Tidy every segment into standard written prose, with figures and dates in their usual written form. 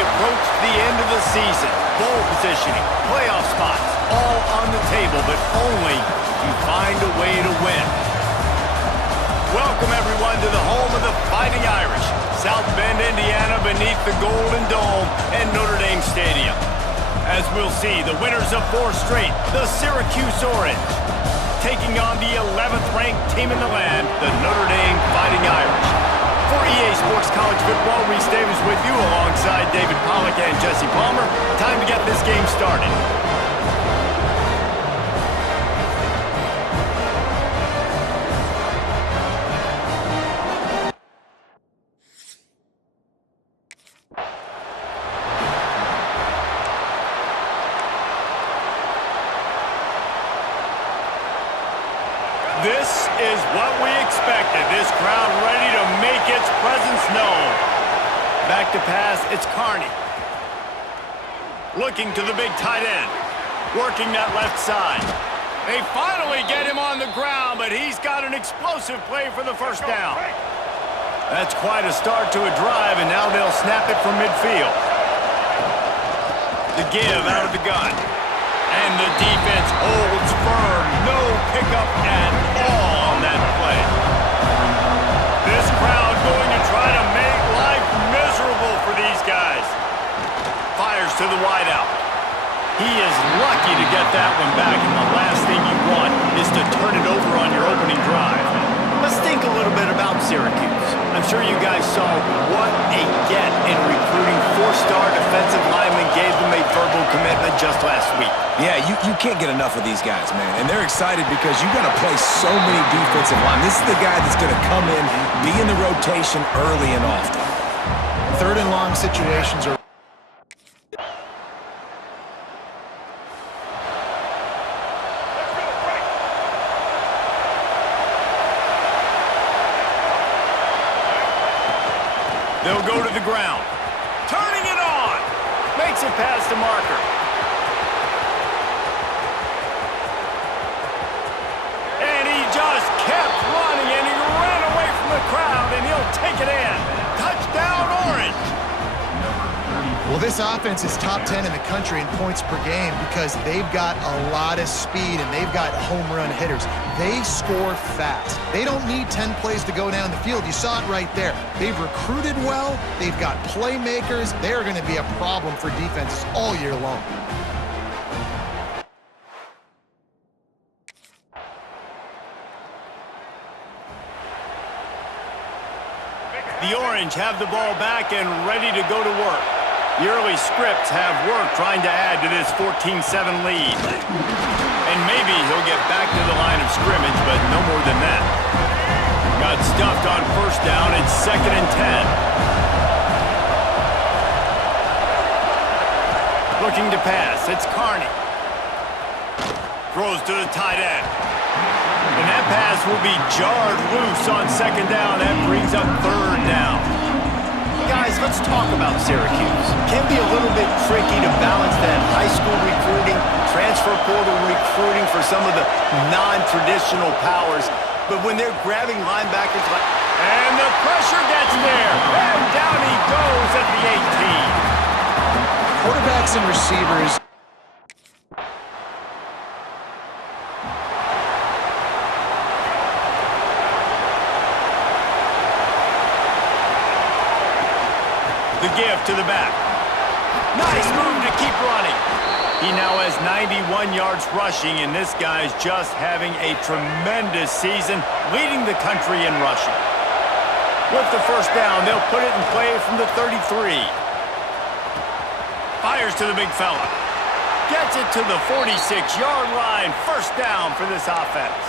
approach the end of the season, bowl positioning, playoff spots, all on the table, but only if you find a way to win. Welcome, everyone, to the home of the Fighting Irish, South Bend, Indiana, beneath the Golden Dome and Notre Dame Stadium. As we'll see, the winners of 4 straight, the Syracuse Orange, taking on the 11th ranked team in the land, the Notre Dame Fighting Irish. For EA Sports College Football, Reese Davis with you alongside David Pollack and Jesse Palmer. Time to get this game started. This is what we expected. This crowd ready to make its presence known. Back to pass, it's Carney. Looking to the big tight end. Working that left side. They finally get him on the ground, but he's got an explosive play for the first down. That's quite a start to a drive, and now they'll snap it from midfield. The give out of the gun. And the defense holds firm. No pickup at all on that play. This crowd going to try to make life miserable for these guys. Fires to the wideout. He is lucky to get that one back, and the last thing you want is to turn it over on your opening drive. Let's think a little bit about Syracuse. I'm sure you guys saw what a get in recruiting. 4-star defensive linemen gave them a verbal commitment just last week. Yeah, you can't get enough of these guys, man. And they're excited because you got to play so many defensive linemen. This is the guy that's going to come in, be in the rotation early and often. 3rd and long situations are... They'll go to the ground. Turning it on. Makes it past the marker. And he just kept running, and he ran away from the crowd, and he'll take it in. Touchdown, Orange. Well, this offense is top 10 in the country in points per game because they've got a lot of speed and they've got home run hitters. They score fast. They don't need 10 plays to go down the field. You saw it right there. They've recruited well. They've got playmakers. They're going to be a problem for defenses all year long. The Orange have the ball back and ready to go to work. The early scripts have worked trying to add to this 14-7 lead. And maybe he'll get back to the line of scrimmage, but no more than that. Got stuffed on 1st down. It's 2nd and 10. Looking to pass. It's Carney. Throws to the tight end. And that pass will be jarred loose on 2nd down. That brings up 3rd down. Guys, let's talk about Syracuse. Can be a little bit tricky to balance that high school recruiting, transfer portal recruiting for some of the non-traditional powers. But when they're grabbing linebackers like... And the pressure gets there. And down he goes at the 18. Quarterbacks and receivers... The give to the back. Nice move to keep running. He now has 91 yards rushing, and this guy's just having a tremendous season, leading the country in rushing. With the 1st down, they'll put it in play from the 33. Fires to the big fella. Gets it to the 46-yard line. 1st down for this offense.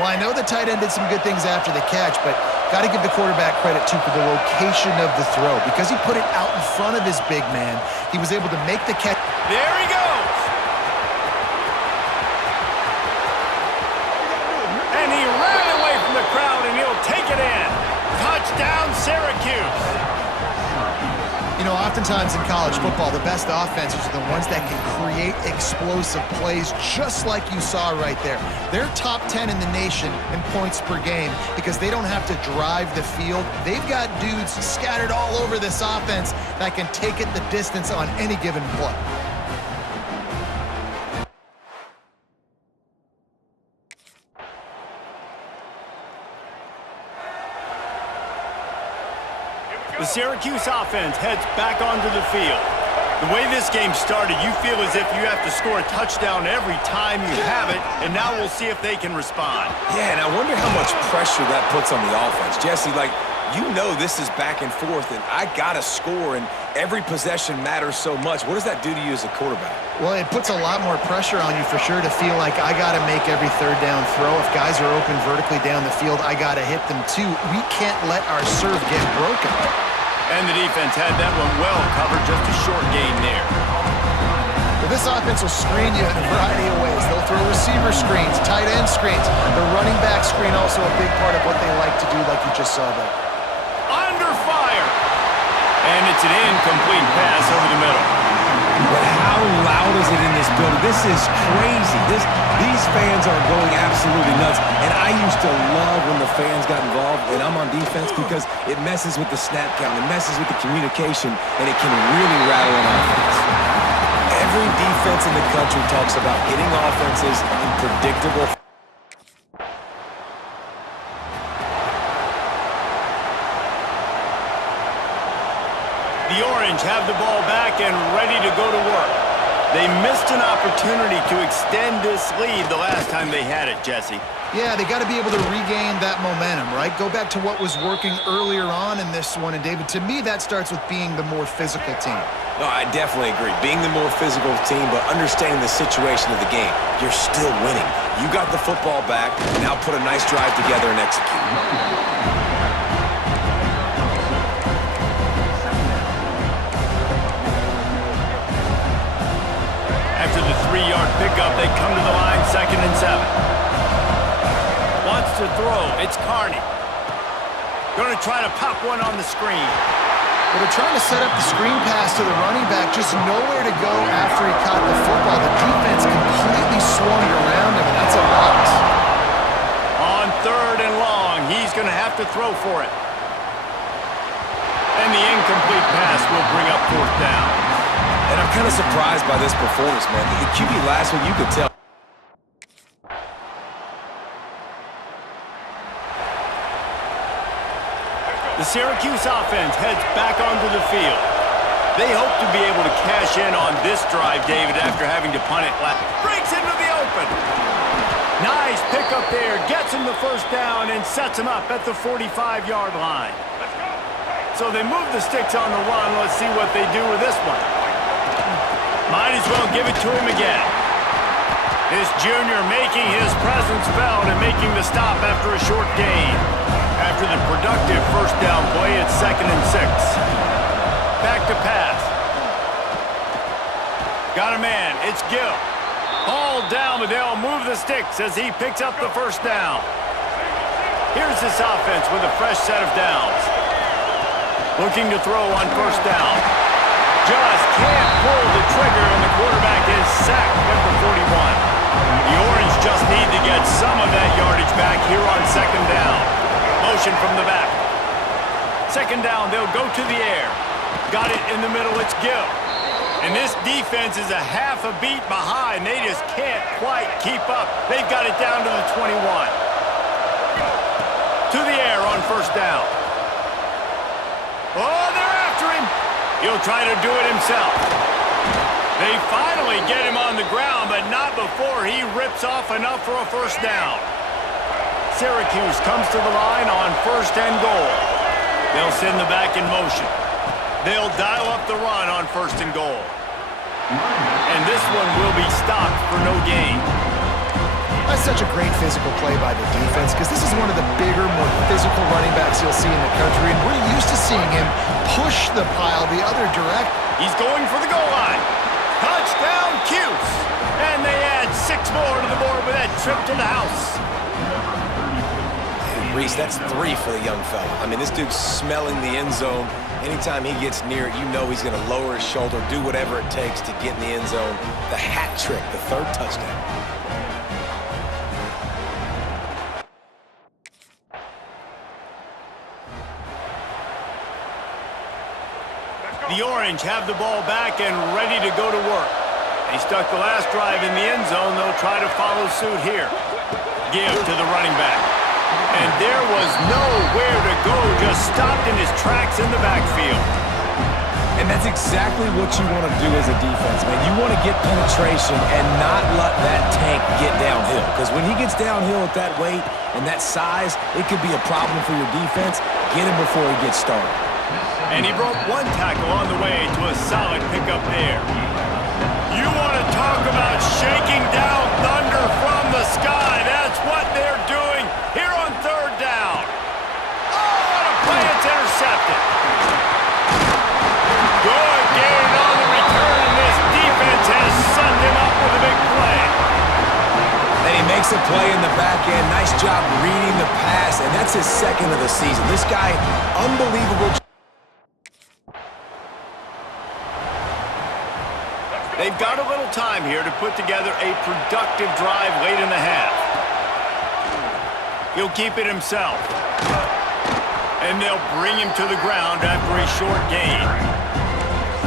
Well, I know the tight end did some good things after the catch, but got to give the quarterback credit, too, for the location of the throw. Because he put it out in front of his big man, he was able to make the catch. There he goes! And he ran away from the crowd, and he'll take it in. Touchdown, Syracuse! You know, oftentimes in college football, the best offenses are the ones that can create explosive plays just like you saw right there. They're top 10 in the nation in points per game because they don't have to drive the field. They've got dudes scattered all over this offense that can take it the distance on any given play. The Syracuse offense heads back onto the field. The way this game started, you feel as if you have to score a touchdown every time you have it, and now we'll see if they can respond. Yeah, and I wonder how much pressure that puts on the offense. Jesse, like, you know this is back and forth, and I got to score, and every possession matters so much. What does that do to you as a quarterback? Well, it puts a lot more pressure on you for sure to feel like I got to make every third down throw. If guys are open vertically down the field, I got to hit them too. We can't let our serve get broken. And the defense had that one well covered, just a short gain there. Well, this offense will screen you in a variety of ways. They'll throw receiver screens, tight end screens. The running back screen also a big part of what they like to do, like you just saw there. Under fire! And it's an incomplete pass over the middle. But how loud is it in this building? This is crazy. These fans are going absolutely nuts. And I used to love when the fans got involved, and I'm on defense because it messes with the snap count, it messes with the communication, and it can really rattle an offense. Every defense in the country talks about getting offenses in predictable. The Orange have the ball back and ready to go to work. They missed an opportunity to extend this lead the last time they had it, Jesse. Yeah, they got to be able to regain that momentum, right? Go back to what was working earlier on in this one. And, David, to me, that starts with being the more physical team. No, I definitely agree. Being the more physical team, but understanding the situation of the game. You're still winning. You got the football back. Now put a nice drive together and execute. After the 3-yard pickup, they come to the line, 2nd and 7. Wants to throw. It's Carney. Going to try to pop one on the screen. Well, they're trying to set up the screen pass to the running back, just nowhere to go after he caught the football. The defense completely swung around him, and that's a loss. On 3rd and long, he's going to have to throw for it. And the incomplete pass will bring up 4th down. And I'm kind of surprised by this performance, man. The QB last one, you could tell. The Syracuse offense heads back onto the field. They hope to be able to cash in on this drive, David, after having to punt it last. Breaks into the open. Nice pickup there. Gets him the 1st down and sets him up at the 45-yard line. So they move the sticks on the run. Let's see what they do with this one. Might as well give it to him again. This junior making his presence felt and making the stop after a short gain. After the productive 1st down play, it's 2nd and 6. Back to pass. Got a man. It's Gill. Ball down, but they'll move the sticks as he picks up the 1st down. Here's this offense with a fresh set of downs. Looking to throw on 1st down. Just can't pull the trigger, and the quarterback is sacked at the 41. The Orange just need to get some of that yardage back here on 2nd down. Motion from the back. 2nd down, they'll go to the air. Got it in the middle, it's Gill. And this defense is a half a beat behind. They just can't quite keep up. They've got it down to the 21. To the air on 1st down. Oh, they're after him. He'll try to do it himself. They finally get him on the ground, but not before he rips off enough for a 1st down. Syracuse comes to the line on 1st and goal. They'll send the back in motion. They'll dial up the run on 1st and goal. And this one will be stopped for no gain. That's such a great physical play by the defense because this is one of the bigger, more physical running backs you'll see in the country, and we're used to seeing him push the pile the other direction. He's going for the goal line. Touchdown, Cuse. And they add 6 more to the board with that trip to the house. Reese, that's 3 for the young fella. I mean, this dude's smelling the end zone. Anytime he gets near it, you know he's going to lower his shoulder, do whatever it takes to get in the end zone. The hat trick, the 3rd touchdown. The Orange have the ball back and ready to go to work. They stuck the last drive in the end zone. They'll try to follow suit here. Give to the running back. And there was nowhere to go, just stopped in his tracks in the backfield. And that's exactly what you want to do as a defense, man. You want to get penetration and not let that tank get downhill. Because when he gets downhill at that weight and that size, it could be a problem for your defense. Get him before he gets started. And he broke 1 tackle on the way to a solid pickup there. You want to talk about shaking down thunder from the sky. That's what they're doing here on 3rd down. Oh, what a play. It's intercepted. Good gain on the return, and this defense has set them up with a big play. And he makes a play in the back end. Nice job reading the pass, and that's his 2nd of the season. This guy, unbelievable. They've got a little time here to put together a productive drive late in the half. He'll keep it himself. And they'll bring him to the ground after a short gain.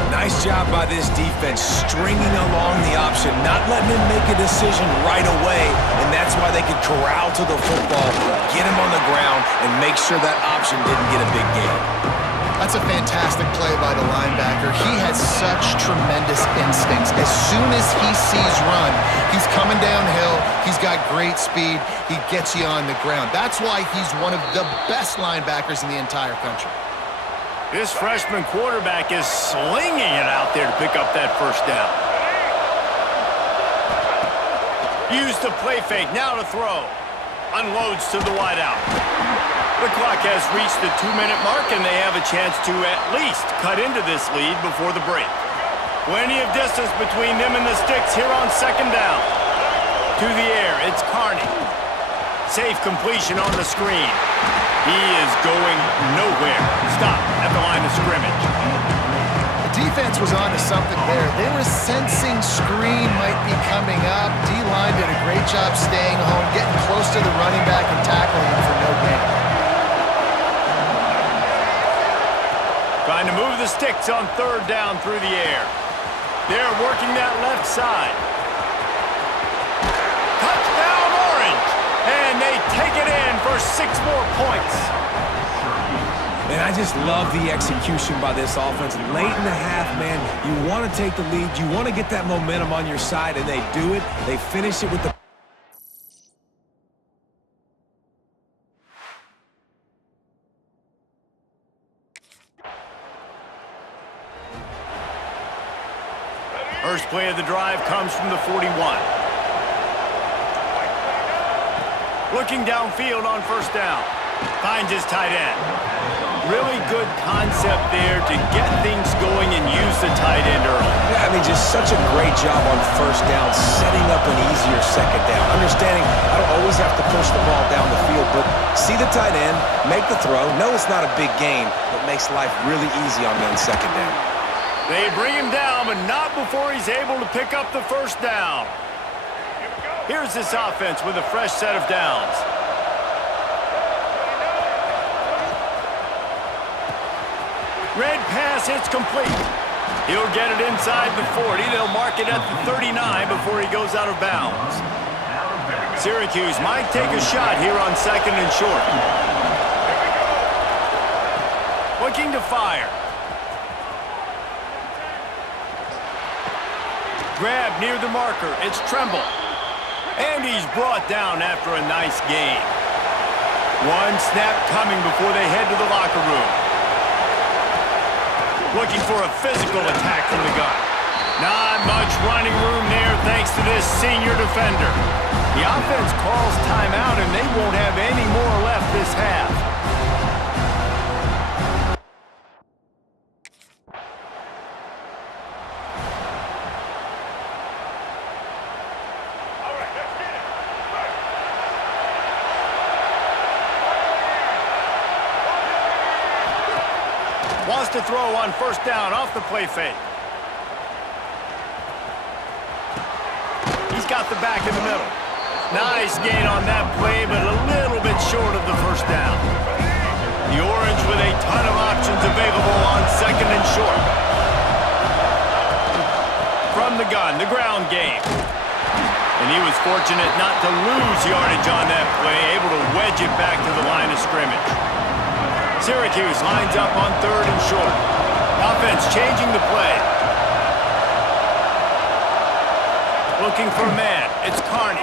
Nice job by this defense, stringing along the option, not letting him make a decision right away, and that's why they could corral to the football, get him on the ground, and make sure that option didn't get a big gain. That's a fantastic play by the linebacker. He has such tremendous instincts. As soon as he sees run, he's coming downhill. He's got great speed. He gets you on the ground. That's why he's one of the best linebackers in the entire country. This freshman quarterback is slinging it out there to pick up that 1st down. Use the play fake, now to throw. Unloads to the wideout. The clock has reached the 2-minute mark, and they have a chance to at least cut into this lead before the break. Plenty of distance between them and the sticks here on 2nd down. To the air, it's Carney. Safe completion on the screen. He is going nowhere. Stop at the line of scrimmage. The defense was on to something there. They were sensing screen might be coming up. D-line did a great job staying home, getting close to the running back and tackling him for no gain. Trying to move the sticks on 3rd down through the air. They're working that left side. Touchdown Orange! And they take it in for 6 more points. Man, I just love the execution by this offense. Late in the half, man, you want to take the lead. You want to get that momentum on your side, and they do it. They finish it with the... First play of the drive comes from the 41. Looking downfield on 1st down. Finds his tight end. Really good concept there to get things going and use the tight end early. Yeah, I mean, just such a great job on 1st down, setting up an easier 2nd down. Understanding I don't always have to push the ball down the field, but see the tight end, make the throw. No, it's not a big gain, but makes life really easy on me on 2nd down. They bring him down, but not before he's able to pick up the 1st down. Here's this offense with a fresh set of downs. Red pass, it's complete. He'll get it inside the 40. They'll mark it at the 39 before he goes out of bounds. Syracuse might take a shot here on 2nd and short. Looking to fire. Grab near the marker. It's Tremble. And he's brought down after a nice gain. 1 snap coming before they head to the locker room. Looking for a physical attack from the gun. Not much running room there thanks to this senior defender. The offense calls timeout, and they won't have any more left this half. to throw on first down off the play fake. He's got the back in the middle. Nice gain on that play, but a little bit short of the first down. The Orange with a ton of options available on second and short. From the gun, the ground game. And he was fortunate not to lose yardage on that play, able to wedge it back to the line of scrimmage. Syracuse lines up on third and short. Offense changing the play. Looking for a man. It's Carney.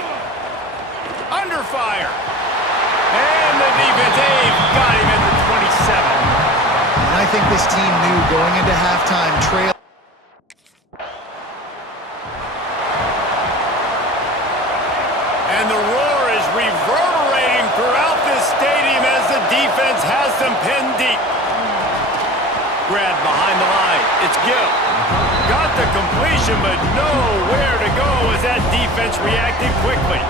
Under fire. And the defense, they've got him at the 27. And I think this team knew going into halftime trail. And the roar is reverberating throughout this stadium as the defense has them pinned deep. Grab behind the line. It's Gill. Got the completion, but nowhere to go as that defense reacted quickly.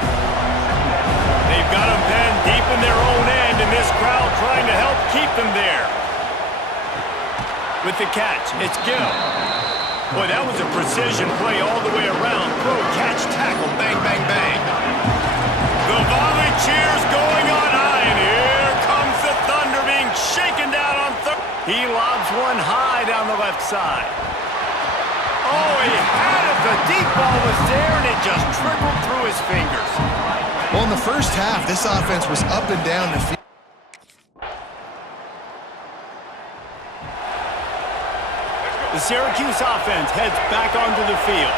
They've got them pinned deep in their own end, and this crowd trying to help keep them there. With the catch, it's Gill. Boy, that was a precision play all the way around. Throw, catch, tackle, bang, bang, bang. The volley cheers going on high, and here comes the Thunder being shaken down on third. He lobs one high down the left side. Oh, he had it. The deep ball was there, and it just trickled through his fingers. Well, in the first half, this offense was up and down the field. The Syracuse offense heads back onto the field.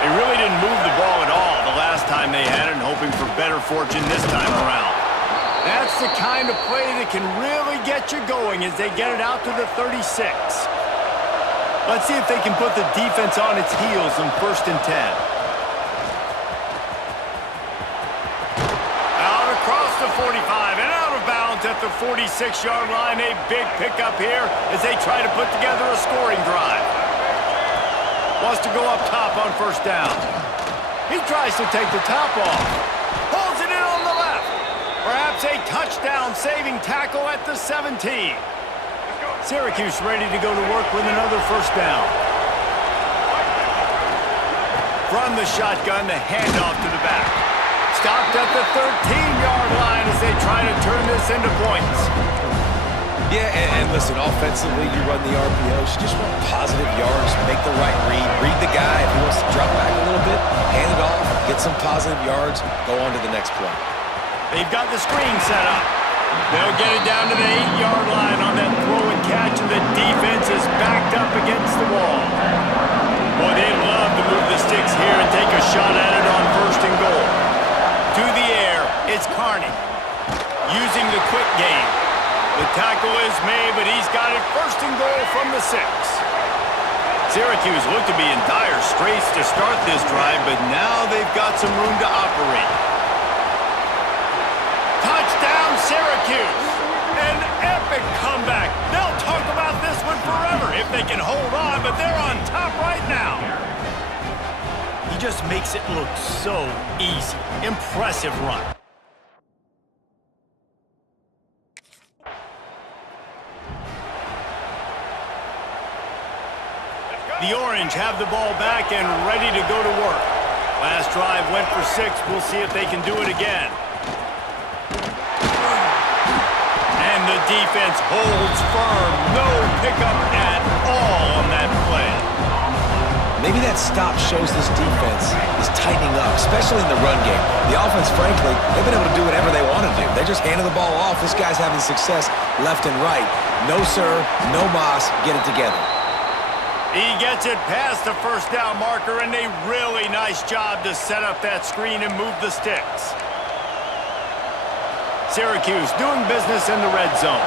They really didn't move the ball at all the last time they had it, and hoping for better fortune this time around. That's the kind of play that can really get you going as they get it out to the 36. Let's see if they can put the defense on its heels on 1st and 10. Out across the 45 and out of bounds at the 46-yard line. A big pickup here as they try to put together a scoring drive. Wants to go up top on first down. He tries to take the top off. Pulls it in on the left. Perhaps a touchdown-saving tackle at the 17. Syracuse ready to go to work with another first down. From the shotgun, the handoff to the back. Stopped at the 13-yard line as they try to turn this into points. Yeah, and listen, offensively, you run the RPOs. You just want positive yards, make the right read the guy. If he wants to drop back a little bit, hand it off, get some positive yards, go on to the next play. They've got the screen set up. They'll get it down to the 8-yard line on that throw and catch, and the defense is backed up against the wall. Boy, they love to move the sticks here and take a shot at it on 1st and goal. To the air, it's Carney. Using the quick game. The tackle is made, but he's got it 1st and goal from the 6. Syracuse looked to be in dire straits to start this drive, but now they've got some room to operate. Touchdown, Syracuse! An epic comeback. They'll talk about this one forever if they can hold on, but they're on top right now. He just makes it look so easy. Impressive run. The Orange have the ball back and ready to go to work. Last drive went for 6. We'll see if they can do it again. And the defense holds firm. No pickup at all on that play. Maybe that stop shows this defense is tightening up, especially in the run game. The offense, frankly, they've been able to do whatever they want to do. They just handed the ball off. This guy's having success left and right. No, sir, no mas, get it together. He gets it past the first down marker, and a really nice job to set up that screen and move the sticks. Syracuse doing business in the red zone.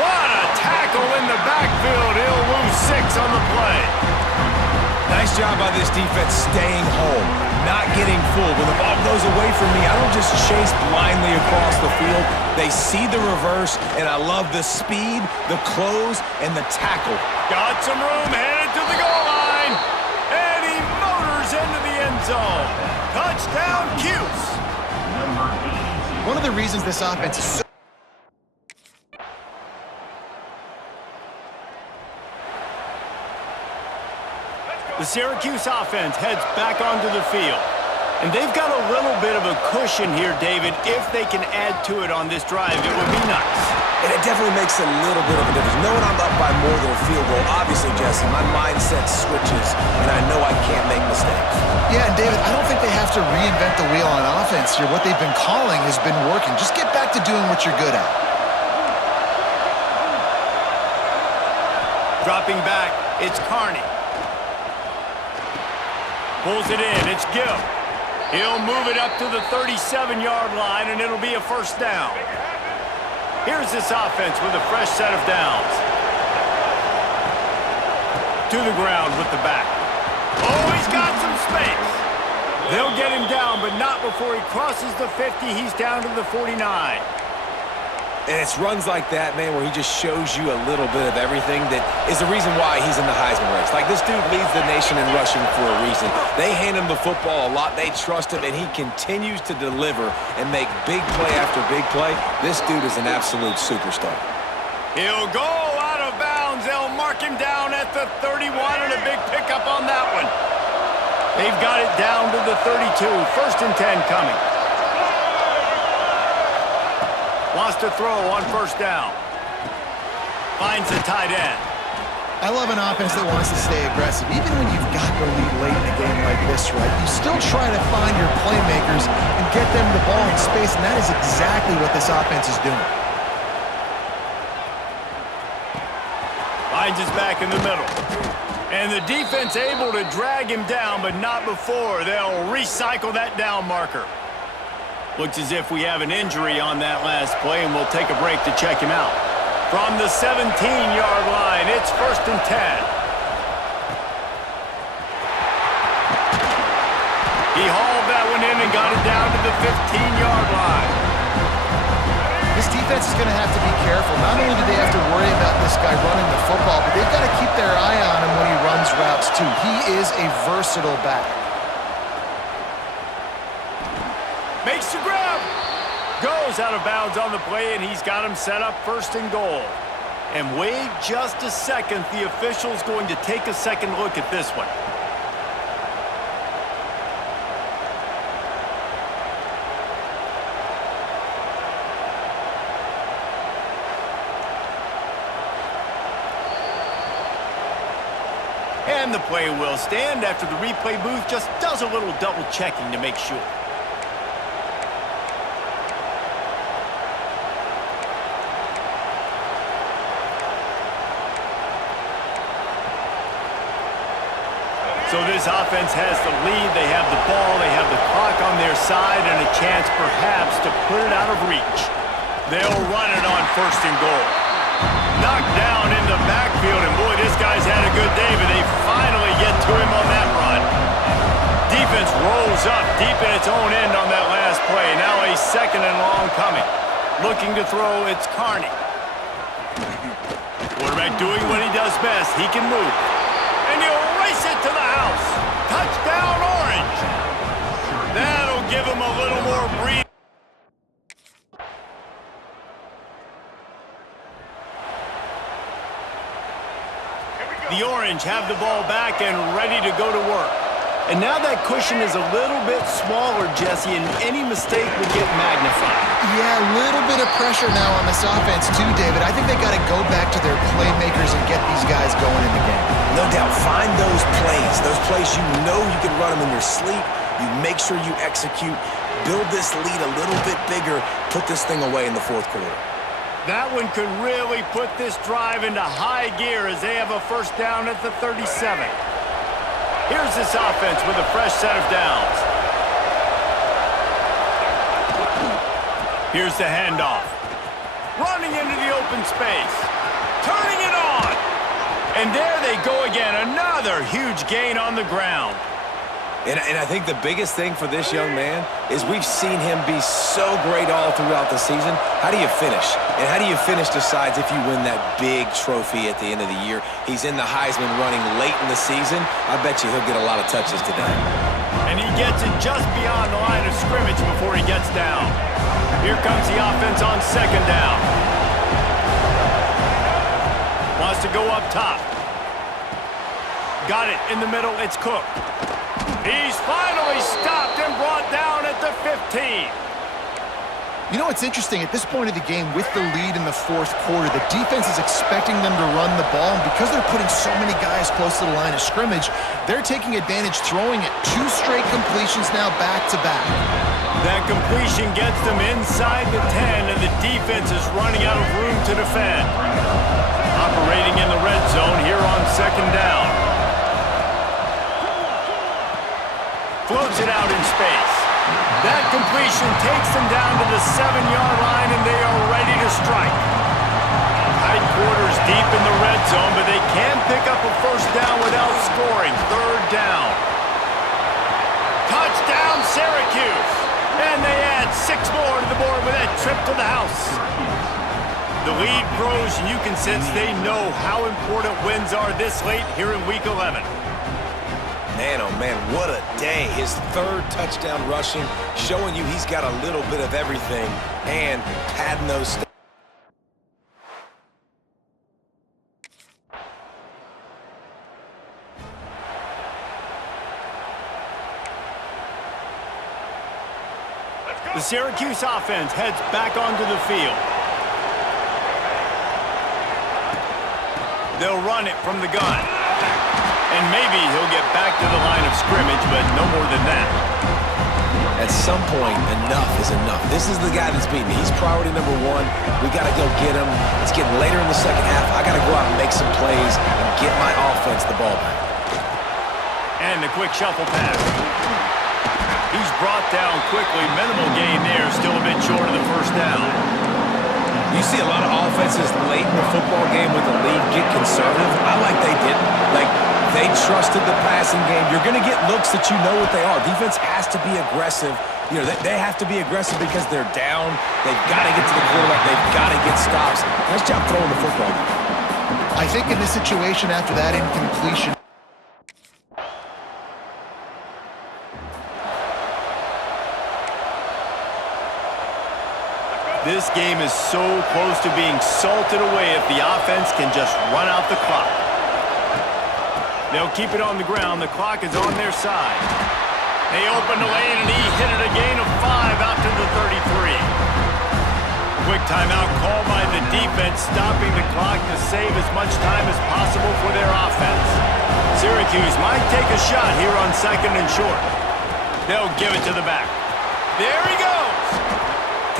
What a tackle in the backfield. He'll lose 6 on the play. Nice job by this defense staying home, not getting fooled. When the ball goes away from me, I don't just chase blindly across the field. They see the reverse, and I love the speed, the close, and the tackle. Got some room, headed to the goal line, and he motors into the end zone. Touchdown, Cuse. One of the reasons this offense is so The Syracuse offense heads back onto the field. And they've got a little bit of a cushion here, David. If they can add to it on this drive, it would be nice. And it definitely makes a little bit of a difference. Knowing I'm up by more than a field goal, obviously, Jesse, my mindset switches, and I know I can't make mistakes. Yeah, and David, I don't think they have to reinvent the wheel on offense here. What they've been calling has been working. Just get back to doing what you're good at. Dropping back, it's Carney. Pulls it in, it's Gill. He'll move it up to the 37-yard line, and it'll be a first down. Here's this offense with a fresh set of downs. To the ground with the back. Oh, he's got some space. They'll get him down, but not before he crosses the 50. He's down to the 49. And it's runs like that, man, where he just shows you a little bit of everything that is the reason why he's in the Heisman race. Like, this dude leads the nation in rushing for a reason. They hand him the football a lot. They trust him, and he continues to deliver and make big play after big play. This dude is an absolute superstar. He'll go out of bounds. They'll mark him down at the 31, and a big pickup on that one. They've got it down to the 32. First and 10 coming. Wants to throw on first down. Finds the tight end. I love an offense that wants to stay aggressive. Even when you've got the lead late in a game like this, right, you still try to find your playmakers and get them the ball in space, and that is exactly what this offense is doing. Finds his back in the middle. And the defense able to drag him down, but not before. They'll recycle that down marker. Looks as if we have an injury on that last play, and we'll take a break to check him out. From the 17-yard line, it's first and 10. He hauled that one in and got it down to the 15-yard line. This defense is going to have to be careful. Not only do they have to worry about this guy running the football, but they've got to keep their eye on him when he runs routes, too. He is a versatile back. Makes the grab. Goes out of bounds on the play, and he's got him set up first and goal. And wait just a second. The official's going to take a second look at this one. And the play will stand after the replay booth just does a little double checking to make sure. So this offense has the lead. They have the ball. They have the clock on their side and a chance perhaps to put it out of reach. They'll run it on first and goal. Knocked down in the backfield, and boy, this guy's had a good day, but they finally get to him on that run. Defense rolls up deep in its own end on that last play. Now a second and long coming. Looking to throw, it's Carney. Quarterback doing what he does best. He can move. And he'll race it to the house. Touchdown, Orange. That'll give him a little more breathing. The Orange have the ball back and ready to go to work. And now that cushion is a little bit smaller, Jesse, and any mistake will get magnified. Yeah, a little bit of pressure now on this offense too, David. I think they got to go back to their playmakers and get these guys going in the game. No doubt, find those plays you know you can run them in your sleep. You make sure you execute, build this lead a little bit bigger, put this thing away in the fourth quarter. That one could really put this drive into high gear as they have a first down at the 37. Here's this offense with a fresh set of downs. Here's the handoff. Running into the open space. Turning it on. And there they go again. Another huge gain on the ground. And I think the biggest thing for this young man is we've seen him be so great all throughout the season. How do you finish? And how do you finish decides if you win that big trophy at the end of the year. He's in the Heisman running late in the season. I bet you he'll get a lot of touches today. And he gets it just beyond the line of scrimmage before he gets down. Here comes the offense on second down. Wants to go up top. Got it in the middle. It's Cook. He's finally stopped and brought down at the 15. You know what's interesting? At this point of the game, with the lead in the fourth quarter, the defense is expecting them to run the ball, and because they're putting so many guys close to the line of scrimmage, they're taking advantage, throwing it 2 straight completions now back-to-back. That completion gets them inside the 10, and the defense is running out of room to defend. Operating in the red zone here on second down. Floats it out in space. That completion takes them down to the 7-yard line, and they are ready to strike. Tight quarters deep in the red zone, but they can pick up a first down without scoring. Third down. Touchdown, Syracuse. And they add 6 more to the board with that trip to the house. The lead grows, and you can sense they know how important wins are this late here in Week 11. Man, oh man, what a day. His 3rd touchdown rushing, showing you he's got a little bit of everything and padding those stats. The Syracuse offense heads back onto the field. They'll run it from the gun. And maybe he'll get back to the line of scrimmage, but no more than that. At some point, enough is enough. This is the guy that's beating me. He's priority number 1. We got to go get him. It's getting later in the second half. I got to go out and make some plays and get my offense the ball back. And the quick shuffle pass. He's brought down quickly. Minimal gain there. Still a bit short of the first down. You see a lot of offenses late in the football game with the lead get conservative. I like they didn't. Like, they trusted the passing game. You're going to get looks that you know what they are. Defense has to be aggressive. You know, they have to be aggressive because they're down. They've got to get to the quarterback. They've got to get stops. Nice job throwing the football. I think in this situation after that incompletion, this game is so close to being salted away if the offense can just run out the clock. They'll keep it on the ground. The clock is on their side. They open the lane, and he hit it a gain of 5 out to the 33. Quick timeout called by the defense, stopping the clock to save as much time as possible for their offense. Syracuse might take a shot here on second and short. They'll give it to the back. There he goes.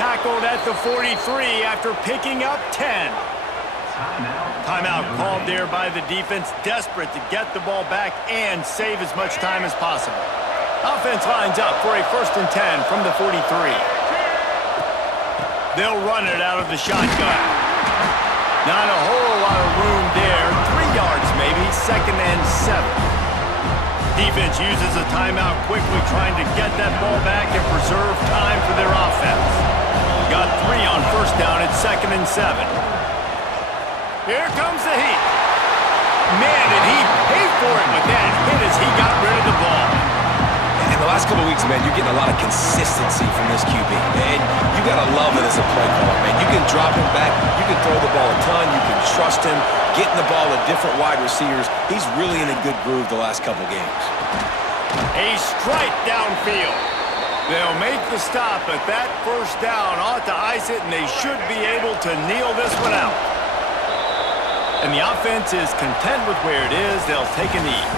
Tackled at the 43 after picking up 10. Timeout called there by the defense, desperate to get the ball back and save as much time as possible. Offense lines up for a 1st and 10 from the 43. They'll run it out of the shotgun. Not a whole lot of room there. 3 yards maybe, 2nd and 7. Defense uses a timeout quickly, trying to get that ball back and preserve time for their offense. Got 3 on 1st down at 2nd and 7. Here comes the heat. Man, did he pay for it with that hit as he got rid of the ball. In the last couple of weeks, man, you're getting a lot of consistency from this QB. And you got to love it as a play caller, man. You can drop him back. You can throw the ball a ton. You can trust him. Getting the ball to different wide receivers. He's really in a good groove the last couple games. A strike downfield. They'll make the stop, but that 1st down ought to ice it, and they should be able to kneel this one out. And the offense is content with where it is. They'll take a knee.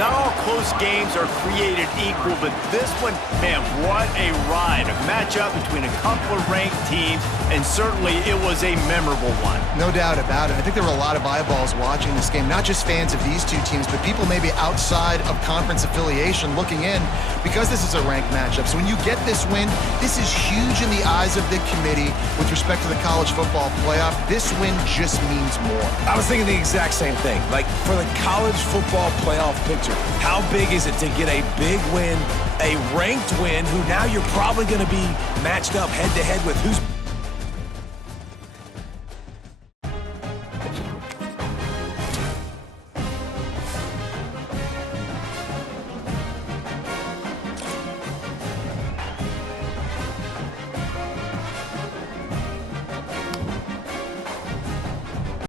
Not all close games are created equal, but this one, man, what a ride. A matchup between a couple of ranked teams, and certainly it was a memorable one. no doubt about it. I think there were a lot of eyeballs watching this game, not just fans of these 2 teams, but people maybe outside of conference affiliation looking in because this is a ranked matchup. So when you get this win, this is huge in the eyes of the committee with respect to the college football playoff. This win just means more. I was thinking the exact same thing. Like, for the college football playoff picture, how big is it to get a big win, a ranked win, who now you're probably going to be matched up head-to-head with who's